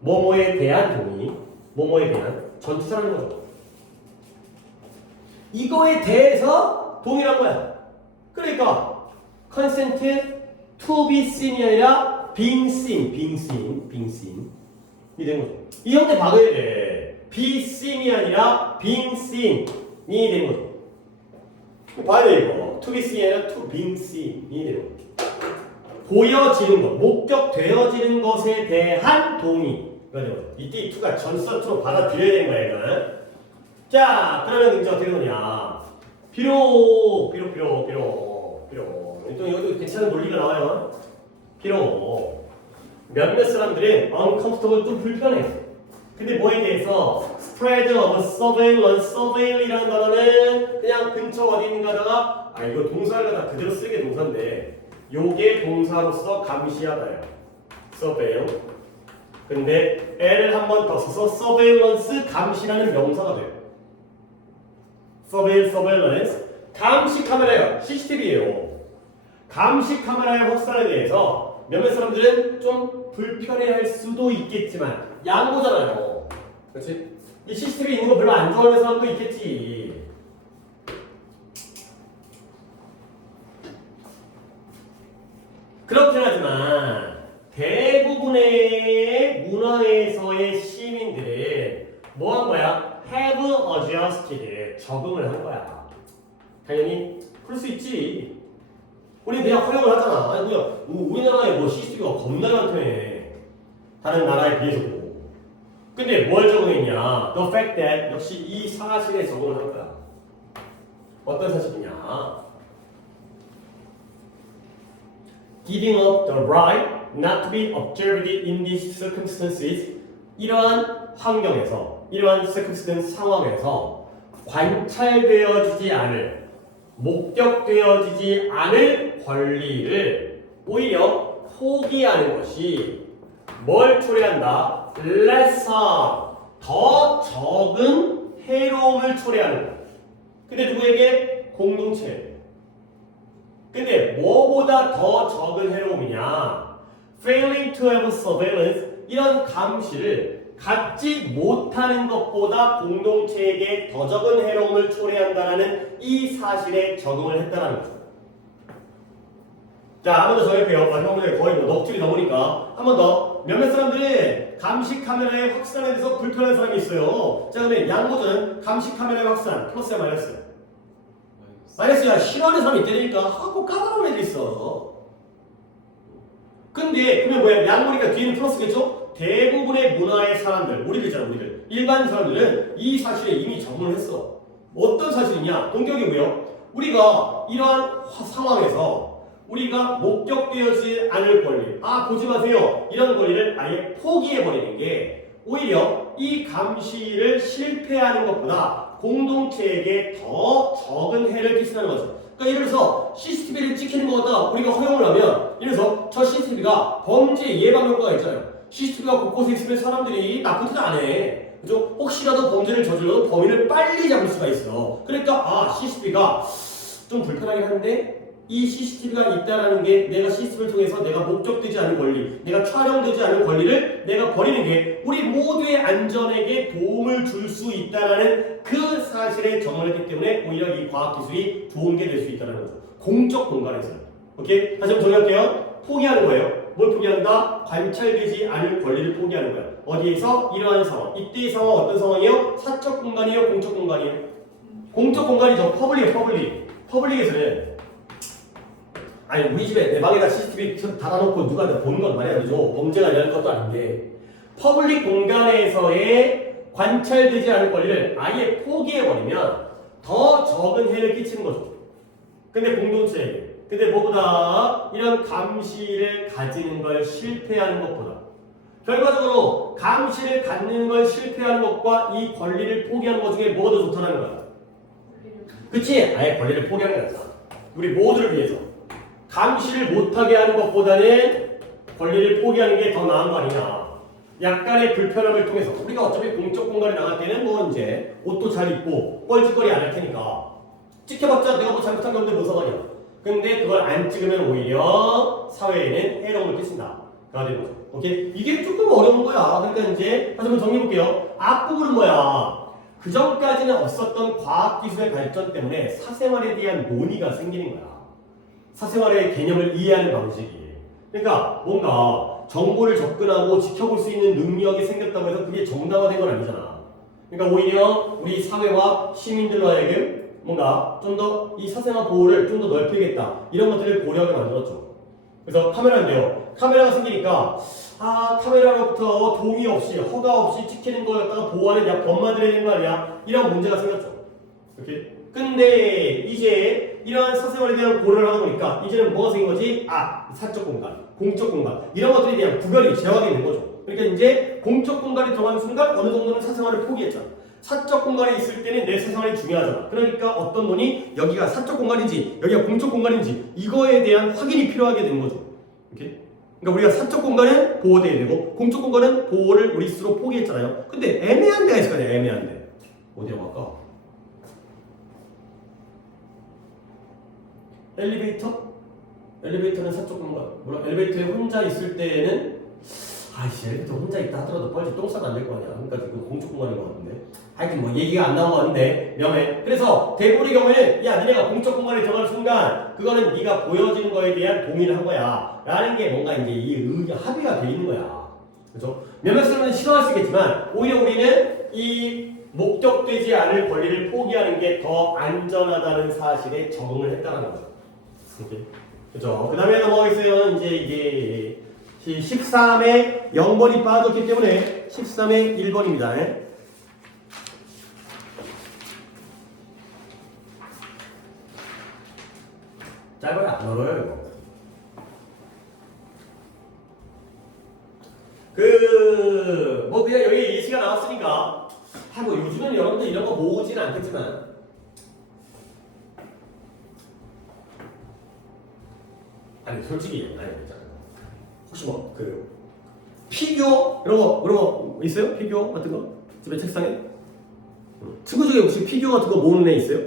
뭐뭐에 대한 동의, 뭐뭐에 대한 전투사라는 거죠. 이거에 대해서 동의란 거야. 그러니까 consent to be seen이 아니라 being seen 이 된 거죠. 이 형태 박아야 돼. be seen이 아니라 being seen이 된 거죠. 봐야 돼 이거. to be seen이 아니라 to being seen이 된 거죠. 보여지는 것, 목격되어지는 것에 대한 동의. 이때 이 to가 전수사투로 받아들여야 되는 거야, 이거는. 자, 그러면 이제 어떻게 되느냐. 비록. 또 여기도 괜찮은 논리가 나와요. 비록. 몇몇 사람들은 uncomfortable, 좀 불편해. 근데 뭐에 대해서 spread of surveillance이라는 단어는 그냥 근처 어디 있는가 하다가 이거 동사를 다 그대로 쓰게 동사인데 요게 동사로서 감시하다요. surveil. 근데 L을 한 번 더 써서 surveillance 감시라는 명사가 돼요. surveillance 감시 카메라예요. CCTV예요. 감시 카메라의 확산에 대해서 몇몇 사람들은 좀 불편해할 수도 있겠지만 양보잖아요. 그렇지? 이 CCTV 있는 거 별로 안 좋아하는 사람도 있겠지. 그렇긴 하지만 대부분의 문화에서의 시민들은 뭐 한 거야? have adjusted, 적응을 한 거야. 당연히 그럴 수 있지. 우리 그냥 허용을 하잖아. 아니 그냥 우리나라에 뭐 CCTV가 겁나 많대. 다른 나라에 비해서도. 근데 뭘 적응했냐? The fact that 역시 이 사실에 적응을 한 거야. 어떤 사실이냐? Giving up the right not to be observed in these circumstances. 이러한 환경에서, 이러한 circumstance 상황에서 관찰되어지지 않을, 목격되어지지 않을 권리를 오히려 포기하는 것이 뭘 초래한다? lesser, 더 적은 해로움을 초래하는 거야. 근데 누구에게? 공동체. 근데 뭐보다 더 적은 해로움이냐? failing to have surveillance, 이런 감시를 갖지 못하는 것보다 공동체에게 더 적은 해로움을 초래한다는 이 사실에 적응을 했다는 거죠. 자, 한 번 더 정해볼게요. 마지막 문제 거의 뭐 넋줄이 넘으니까 한 번 더. 몇몇 사람들이 감시 카메라의 확산에 대해서 불편한 사람이 있어요. 자, 그러면 양보는 감시 카메라의 확산 플러스야 마이너스? 마이너스야 싫어하는 사람이 있다니까 하고 까다로운 애들 있어. 근데 그러면 뭐야? 양머리가 뒤에는 플러스겠죠? 대부분의 문화의 사람들, 우리들 있잖아, 우리들. 일반 사람들은 이 사실에 이미 적응을 했어. 어떤 사실이냐? 동격이 뭐예요? 우리가 이러한 상황에서 우리가 목격되어지지 않을 권리, 보지 마세요. 이런 권리를 아예 포기해버리는 게 오히려 이 감시를 실패하는 것보다 공동체에게 더 적은 해를 끼친다는 거죠. 그러니까 예를 들어서 CCTV를 찍히는 것 같다가 우리가 허용을 하면 예를 들어서 저 CCTV가 범죄 예방 효과가 있잖아요. CCTV가 곳곳에 있으면 사람들이 나쁜 짓 안 해. 그죠? 혹시라도 범죄를 저질러도 범인을 빨리 잡을 수가 있어. 그러니까 CCTV가 좀 불편하긴 한데 이 CCTV가 있다라는 게 내가 CCTV를 통해서 내가 목격되지 않은 권리, 내가 촬영되지 않은 권리를 내가 버리는 게 우리 모두의 안전에게 도움을 줄 수 있다라는 그 사실에 정언했기 때문에 오히려 이 과학기술이 좋은 게 될 수 있다는 거죠. 공적 공간에서. 오케이? 다시 한번 정리할게요. 포기하는 거예요. 뭘 포기한다? 관찰되지 않을 권리를 포기하는 거예요. 어디에서? 이러한 상황. 이때의 상황 어떤 상황이에요? 사적 공간이에요? 공적 공간이에요? 공적 공간이죠. 퍼블릭에서는 아니 우리 집에 내 방에다 CCTV 닫아놓고 누가 보는 건 말이야 되죠. 범죄가 일어날 것도 아닌데 퍼블릭 공간에서의 관찰되지 않을 권리를 아예 포기해버리면 더 적은 해를 끼치는 거죠. 근데 공동체에게 근데 뭐보다 이런 감시를 가지는 걸 실패하는 것보다 결과적으로 감시를 갖는 걸 실패하는 것과 이 권리를 포기하는 것 중에 뭐가 더 좋다는 거야? 그치? 아예 권리를 포기하는 게 낫잖아. 우리 모두를 위해서 감시를 못하게 하는 것보다는 권리를 포기하는 게 더 나은 거 아니냐. 약간의 불편함을 통해서 우리가 어차피 공적 공간에 나갈 때는 뭐 이제 옷도 잘 입고 뻘짓거리 안 할 테니까 찍혀봤자 내가 뭐 잘못한 게 없는데 뭐 상관이야. 근데 그걸 안 찍으면 오히려 사회에는 해로움을 끼친다. 가 되는 거죠. 오케이? 이게 조금 어려운 거야. 그러니까 이제 다시 한번 정리해볼게요. 앞부분은 뭐야? 그 전까지는 없었던 과학기술의 발전 때문에 사생활에 대한 논의가 생기는 거야. 사생활의 개념을 이해하는 방식이. 그러니까 뭔가 정보를 접근하고 지켜볼 수 있는 능력이 생겼다고 해서 그게 정당화된 건 아니잖아. 그러니까 오히려 우리 사회와 시민들로 하여금 뭔가 좀 더 이 사생활 보호를 좀 더 넓히겠다. 이런 것들을 고려하게 만들었죠. 그래서 카메라인데요. 카메라가 생기니까 카메라로부터 동의 없이 허가 없이 찍히는 걸 갖다가 보호하는 야 법 만들어야 되는 거 아니야? 이런 문제가 생겼죠. 이렇게. 근데 이제 이러한 사생활에 대한 고려를 하다 보니까 이제는 뭐가 생긴 거지? 사적 공간, 공적 공간 이런 것들에 대한 구별이 제어하게 된 거죠. 그러니까 이제 공적 공간에 들어가는 순간 어느 정도는 사생활을 포기했잖아. 사적 공간에 있을 때는 내 사생활이 중요하잖아. 그러니까 어떤 놈이 여기가 사적 공간인지 여기가 공적 공간인지 이거에 대한 확인이 필요하게 되는 거죠. 이렇게. 그러니까 우리가 사적 공간은 보호돼야 되고 공적 공간은 보호를 우리 스스로 포기했잖아요. 근데 애매한 데가 있을 거 아니야. 애매한 데. 어디로 갈까? 엘리베이터? 엘리베이터는 사적 공간. 물론 엘리베이터에 혼자 있을 때에는 엘리베이터 혼자 있다 하더라도 빨리 똥 싸도 안 될 거 아니야. 그러니까 그 공적 공간인 것 같은데. 하여튼 뭐 얘기가 안 나온 것 같은데 명예. 그래서 대부분의 경우에는 야 너네가 공적 공간에 들어가는 순간 그거는 네가 보여지는 거에 대한 동의를 한 거야. 라는 게 뭔가 이제 이 합의가 돼 있는 거야. 그렇죠? 몇몇 사람은 싫어할 수 있겠지만 오히려 우리는 이 목격되지 않을 권리를 포기하는 게 더 안전하다는 사실에 적응을 했다는 거죠. 이렇게. 그렇죠? 그 다음에 넘어가겠어요. 이제 이게 13에 0번이 빠졌기 때문에 13에 1번입니다. 짧아요? 안 어려워요? 뭐 그냥 여기 예시가 나왔으니까 뭐 요즘은 여러분들 이런 거 모으지는 않겠지만 아니 솔직히 혹시 뭐 그 피규어 이런 거 있어요? 피규어 같은 거 집에 책상에 친구 중에 혹시 피규어 같은 거 모으는 애 있어요?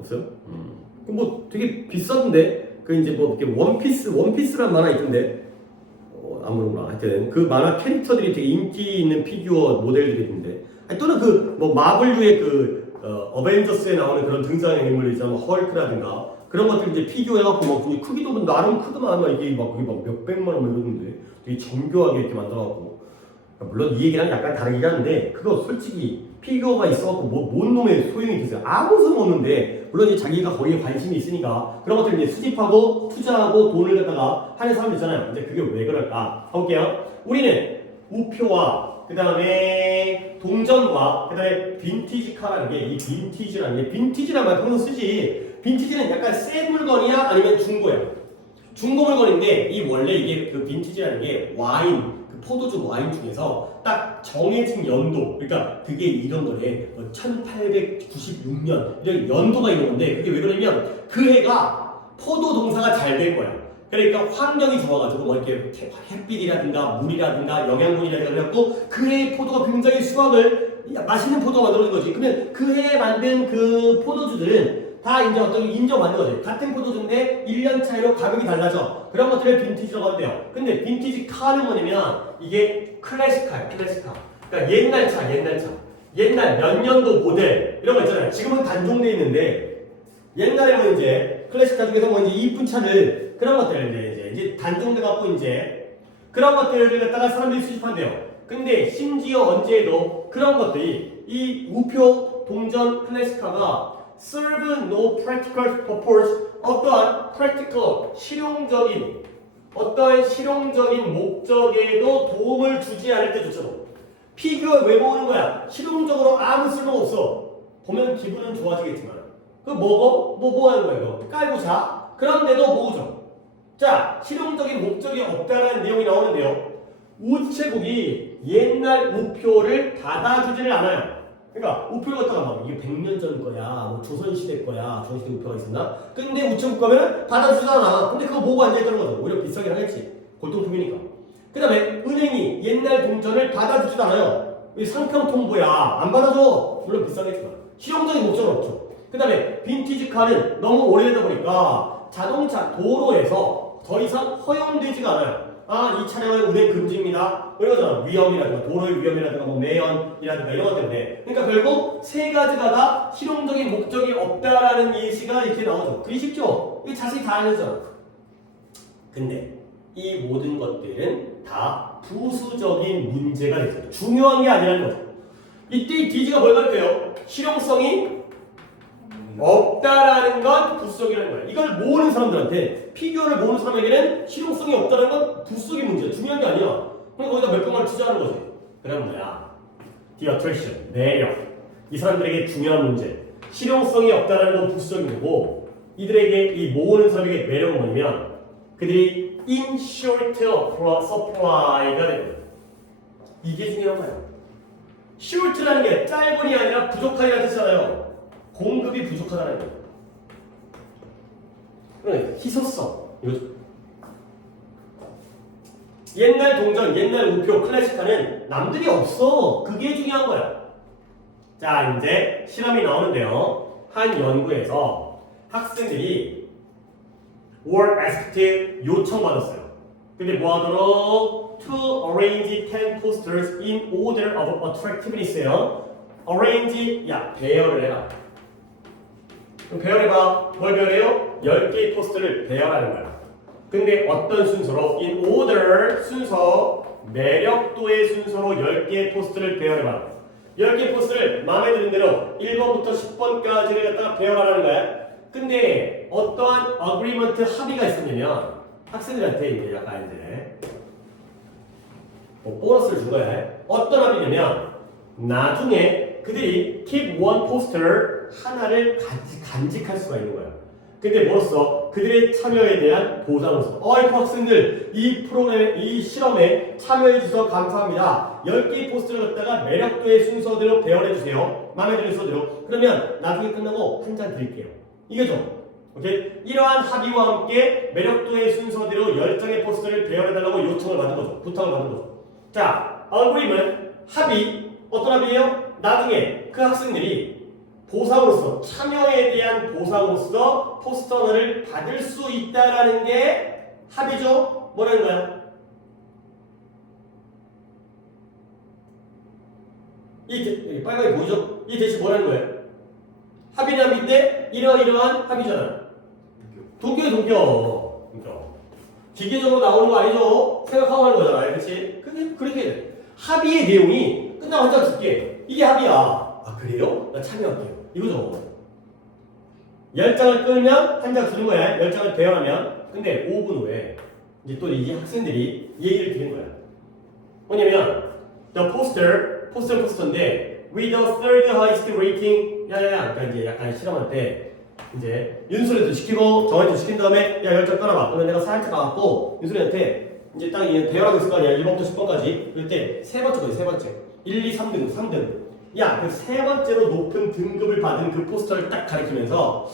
없어요? 뭐 되게 비싸던데 그 이제 뭐 이렇게 원피스란 만화 있던데 아무런가 하여튼 그 만화 캐릭터들이 되게 인기 있는 피규어 모델들이 있는데 또는 그 뭐 마블류의 그 어벤져스에 나오는 그런 등장인물 있잖아 뭐 헐크라든가 그런 것들 이제 피규어해갖고 막 크기도 나름 크더만 이게 막 몇백만 원 이러는데 되게 정교하게 이렇게 만들어갖고 물론 이 얘기랑 약간 다르긴 한데 그거 솔직히 피규어가 있어갖고 뭔 놈의 소용이 있겠어요. 아무 소용 없는데 물론 이제 자기가 거기에 관심이 있으니까 그런 것들 이제 수집하고 투자하고 돈을 갖다가 하는 사람들 있잖아요. 이제 그게 왜 그럴까? 볼게요. 우리는 우표와 그 다음에 동전과 그 다음에 빈티지카라는 게 이 빈티지라는 게 빈티지란 말 평소 쓰지. 빈티지는 약간 새 물건이야 아니면 중고야. 중고 물건인데 이 원래 이게 그 빈티지라는 게 와인 그 포도주 와인 중에서 딱 정해진 연도 그러니까 그게 이런 거래 1896년 이런 연도가 있는 건데 그게 왜 그러냐면 그 해가 포도 농사가 잘 될 거야. 그러니까 환경이 좋아가지고 뭐 이렇게 햇빛이라든가 물이라든가 영양분이라든가 그래갖고 그 해의 포도가 굉장히 수확을 맛있는 포도가 만들어진 거지. 그러면 그 해에 만든 그 포도주들은 다 이제 어떤 인정받는 거지. 같은 포도주인데 1년 차이로 가격이 달라져. 그런 것들을 빈티지라고 하는데요. 근데 빈티지 카는 뭐냐면 이게 클래식카야, 클래식카. 그러니까 옛날 차. 옛날 몇 년도 모델 이런 거 있잖아요. 지금은 단종돼 있는데 옛날에는 이제 클래식카 중에서 뭐 이제 이쁜 차들 그런 것들을 이제 단종돼 갖고 이제 그런 것들을 갖다가 사람들이 수집한대요. 근데 심지어 언제에도 그런 것들이 이 우표 동전 클래식카가 serve no practical purpose 어떠한 practical 실용적인 목적에도 도움을 주지 않을 때조차도 피규어 왜 모으는 거야? 실용적으로 아무 쓸모가 없어. 보면 기분은 좋아지겠지만 그 뭐 하는 거야 이거? 깔고 자? 그런데도 모으죠. 자, 실용적인 목적이 없다는 내용이 나오는데요. 우체국이 옛날 우표를 받아주지를 않아요. 그러니까 우표를 갖다가 막 이게 100년 전 거야, 뭐 조선시대 거야, 조선시대 우표가 있었나? 근데 우체국 가면은 받아주잖아. 근데 그거 보고 앉아있다는 거죠. 오히려 비싸긴 하겠지. 골동품이니까. 그 다음에 은행이 옛날 동전을 받아주지도 않아요. 이 상평통보야. 안 받아줘. 물론 비싸겠지만. 실용적인 목적은 없죠. 그 다음에 빈티지 카는 너무 오래되다 보니까 자동차 도로에서 더 이상 허용되지가 않아요. 아, 이 차량은 운행 금지입니다. 이런 거잖아. 위험이라든가, 도로의 위험이라든가, 뭐 매연이라든가 이런 것 때문에. 그러니까 결국 세 가지가 다 실용적인 목적이 없다라는 예시가 이렇게 나오죠. 그게 쉽죠? 이게 자세히 다 알려져. 근데 이 모든 것들은 다 부수적인 문제가 되죠. 중요한 게 아니라는 거죠. 이때 이 DG가 뭘 가르쳐요? 실용성이 없다라는 건 부수적이라는 거예요. 이걸 모으는 사람들한테 피규어를 모으는 사람에게는 실용성이 없다는 건 부수적인 문제야. 중요한 게 아니야. 그럼 거기다 몇 병만 투자하는 거지. 그럼 뭐야? The attraction, 매력. 이 사람들에게 중요한 문제. 실용성이 없다는 건 부수적인 거고 이들에게 이 모으는 사람에게 매력은 뭐냐면 그들이 in short supply가 되는 거예요. 이게 중요한 거예요. short라는 게 짧은이 아니라 부족하다는 뜻이잖아요. 공급이 부족하다는 거예요. 그러니까 희소성 이거죠. 옛날 동전, 옛날 우표, 클래식카는 남들이 없어. 그게 중요한 거야. 자, 이제 실험이 나오는데요. 한 연구에서 학생들이 were asked 요청받았어요. 근데 뭐 하도록? To arrange 10 posters in order of attractiveness예요. arrange, 야, 배열을 해라. 그럼 배열해봐. 뭘 배열해요? 10개의 포스트를 배열하는 거야. 근데 어떤 순서로? In order 순서, 매력도의 순서로 10개의 포스트를 배열해봐. 10개의 포스트를 마음에 드는 대로 1번부터 10번까지를 갖다가 배열하라는 거야. 근데 어떠한 어그리먼트 합의가 있었냐면 학생들한테 이제 약간 이제 뭐 보너스를 준 거야. 어떤 합의냐면 나중에 그들이 keep one poster 하나를 간직할 수가 있는 거야. 근데 뭐로써? 그들의 참여에 대한 보상으로서. 어이구 학생들 이 프로그램, 이 실험에 참여해 주셔서 감사합니다. 10개의 포스트를 갖다가 매력도의 순서대로 배열해 주세요. 마음에 드는 순서대로. 그러면 나중에 끝나고 한 잔 드릴게요. 이거죠. 오케이? 이러한 합의와 함께 매력도의 순서대로 10장의 포스트를 배열해달라고 요청을 받은 거죠. 부탁을 받은 거죠. 자, agreement, 합의. 어떤 합의예요? 나중에 그 학생들이 보상으로서, 참여에 대한 보상으로서 포스터 하나를 받을 수 있다라는 게 합의죠? 뭐라는 거야? 이 빨간게 보이죠? 이 대신 뭐라는 거예요? 합의는 합의인데 이러이러한 합의잖아. 동교에 동교. 기계적으로 나오는 거 아니죠? 생각하고 하는 거잖아. 그렇지? 그게 그렇게 돼. 합의의 내용이 끝나고 한 장 줄게. 이게 합의야. 아 그래요? 나 참여할게요. 이거죠. 10장을 끌면 한 장 주는 거야. 10장을 배열하면. 근데 5분 후에 이제 또 이 학생들이 얘기를 드린 거야. 뭐냐면 the 포스터인데 with the third highest rating 야야야 그러니까 이제 약간 실험할 때 이제 윤수리도 시키고 정한이도 시킨 다음에 야 10장 깔아봐. 그러면 내가 살짝 가갖고 윤수리한테 이제 딱 대열하고 있을 거 아니야. 1번부터 10번까지. 그럴 때 세 번째 거지 세 번째. 1, 2, 3등, 3등. 야, 그 세 번째로 높은 등급을 받은 그 포스터를 딱 가리키면서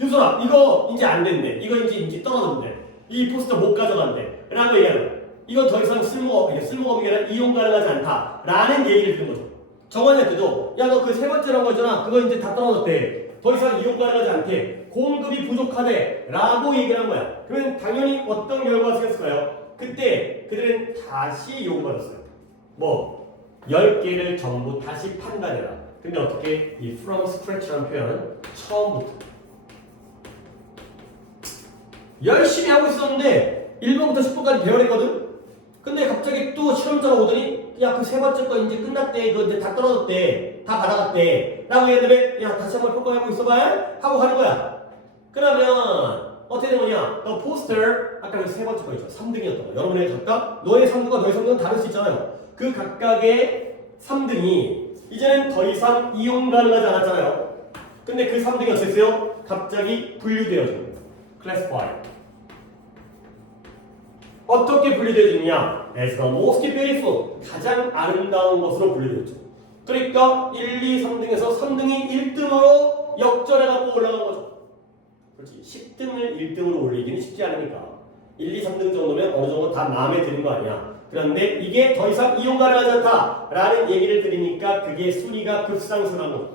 윤수아 이거 이제 안 된대. 이거 이제 떨어졌는데. 이 포스터 못 가져간대. 라고 얘기하는 거야. 이건 더 이상 쓸모가 없는 게 아니라 이용 가능하지 않다. 라는 얘기를 듣는 거죠. 정원이한테도 야 너 그 세 번째라는 거잖아. 그거 이제 다 떨어졌대. 더 이상 이용 가능하지 않대. 공급이 부족하대. 라고 얘기를 한 거야. 그러면 당연히 어떤 결과가 생겼을까요? 그때 그들은 다시 요구받았어요. 뭐 10개를 전부 다시 판단해라. 근데 어떻게 이 from scratch라는 표현은 처음부터 열심히 하고 있었는데 1번부터 10번까지 배열했거든? 근데 갑자기 또 실험자가 오더니 야 그 세 번째 거 이제 끝났대. 그거 이제 다 떨어졌대. 다 받아갔대. 라고 얘기하면 야 다시 한번 평가해보고 있어봐 하고 가는 거야. 그러면 어떻게 된 거냐? 너 포스터 아까 그 세 번째 거 있죠. 3등이었던 거. 여러분의 각각 너의 3등과 너의 3등은 다를 수 있잖아요. 그 각각의 3등이 이제는 더 이상 이용 가능하지 않았잖아요. 근데 그 3등이 어땠어요? 갑자기 분류되어져요. classify. 어떻게 분류되어지느냐? as the most beautiful. 가장 아름다운 것으로 분류되었죠. 그러니까 1, 2, 3등에서 3등이 1등으로 역전해갖고 올라간 거죠. 그렇지. 10등을 1등으로 올리기는 쉽지 않으니까 1, 2, 3등 정도면 어느 정도 다 마음에 드는 거 아니야. 그런데 이게 더 이상 이용 가능하지 않다라는 얘기를 드리니까 그게 순위가 급상승한 거.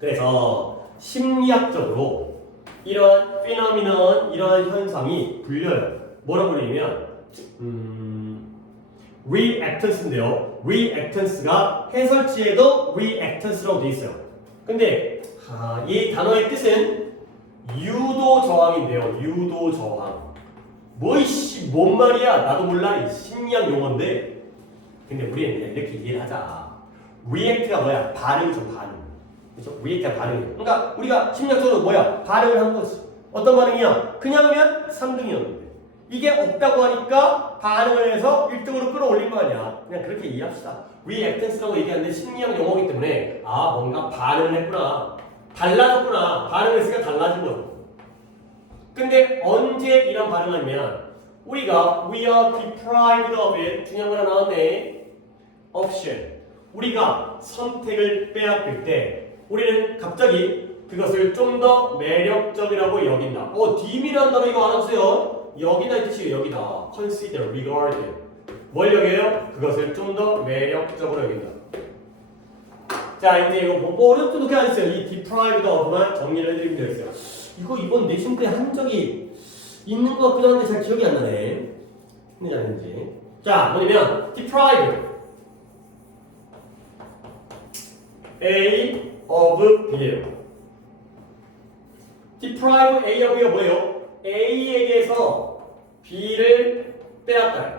그래서 심리학적으로 이러한 피노미넌, 이러한 현상이 불려요. 뭐라고 불리냐면 reactance인데요. reactance가 해설지에도 reactance라고 돼 있어요. 근데 이 단어의 뜻은 유도 저항인데요. 유도 저항. 뭔 말이야? 나도 몰라. 이 심리학 용어인데. 근데 우리는 그냥 이렇게 이해를 하자. react가 뭐야? 반응이죠, 반응. 그렇죠? react가 반응이에요. 그러니까 우리가 심리학적으로 뭐야? 반응을 한 거지. 어떤 반응이야? 그냥 하면 3등이었는데. 이게 없다고 하니까 반응을 해서 1등으로 끌어올린 거 아니야. 그냥 그렇게 이해합시다. reactance라고 얘기하는데 심리학 용어이기 때문에 뭔가 반응을 했구나. 달라졌구나. 반응을 했으니까 달라진 거죠. 근데 언제 이런 반응하냐면 우리가 we are deprived of it. 중요한 거 하나 나왔네. option. 우리가 선택을 빼앗길 때 우리는 갑자기 그것을 좀 더 매력적이라고 여긴다. 딤이라는 단어 이거 알아주세요. 여기다 뜻이에요. 여기다. consider, regard. 뭘 여겨요? 그것을 좀 더 매력적으로 여긴다. 자 이제 이거 뭐 어렵도 그렇게 안 했어요. 이 deprived of만 정리를 해드리면 되겠어요. 이거 이번 내신 때 한 적이 있는 것 같기도 한데 잘 기억이 안 나네. 했는지 안 했는지. 자 뭐냐면 deprived A of B예요. deprive A of B가 뭐예요? A에게서 B를 빼앗다.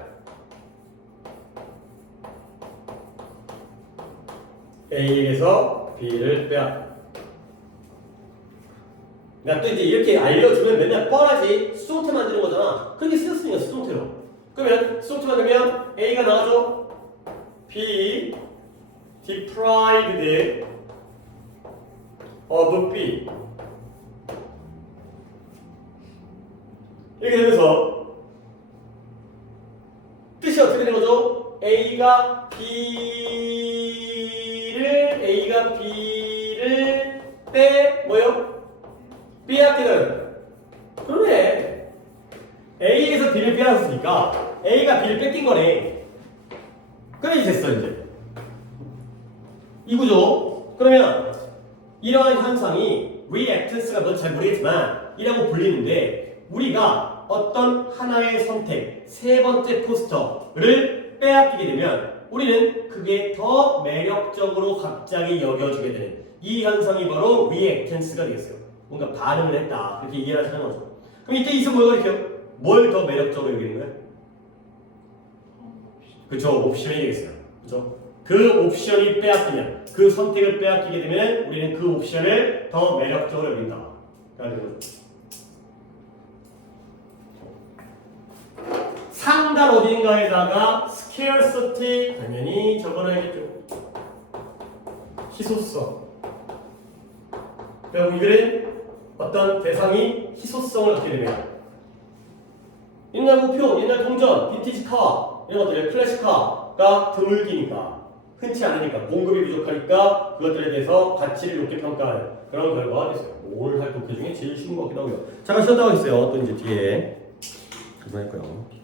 A에게서 B를 빼앗다. 그러니까 또 이제 이렇게 알려주면 맨날 뻔하지. 수동태 만드는 거잖아. 그렇게 쓰였으니까 수동태로. 그러면 수동태 만들면 A가 나와줘. B deprived of B. 이렇게 되면서 뜻이 어떻게 되는 거죠? A가 B를 뭐요? 빼앗기는. 그러네. A에서 B를 빼앗았으니까 A가 B를 뺏긴 거네. 그래 이제 됐어 이제. 이구죠. 그러면 이러한 현상이 reactance가 넌 잘 모르겠지만 이라고 불리는데 우리가 어떤 하나의 선택, 세 번째 포스터를 빼앗기게 되면 우리는 그게 더 매력적으로 갑자기 여겨지게 되는 이 현상이 바로 reactance가 되겠어요. 뭔가 반응을 했다. 그렇게 이해를 하시는 거죠. 그럼 이때 이서 뭘 가르쳐요? 뭘 더 매력적으로 여기는 거예요? 그쵸, 옵션이 되겠어요. 그쵸? 그 옵션이 빼앗기면, 그 선택을 빼앗기게 되면 우리는 그 옵션을 더 매력적으로 여긴다. 그래가지고 상단 어딘가에다가 scarcity 당연히 적어놔야겠죠. 희소성. 그리고 이글은 어떤 대상이 희소성을 갖게 되면 옛날 목표, 옛날 동전, 빈티지 카 이런 것들, 클래식카가 드물기니까 흔치 않으니까 공급이 부족하니까 그것들에 대해서 가치를 높게 평가하는 그런 결과가 됐어요. 올 활동 그 중에 제일 쉬운 것 같기도 하고요. 잠깐 쉬었다 가겠어요. 또 이제 뒤에 그만 할 거예요.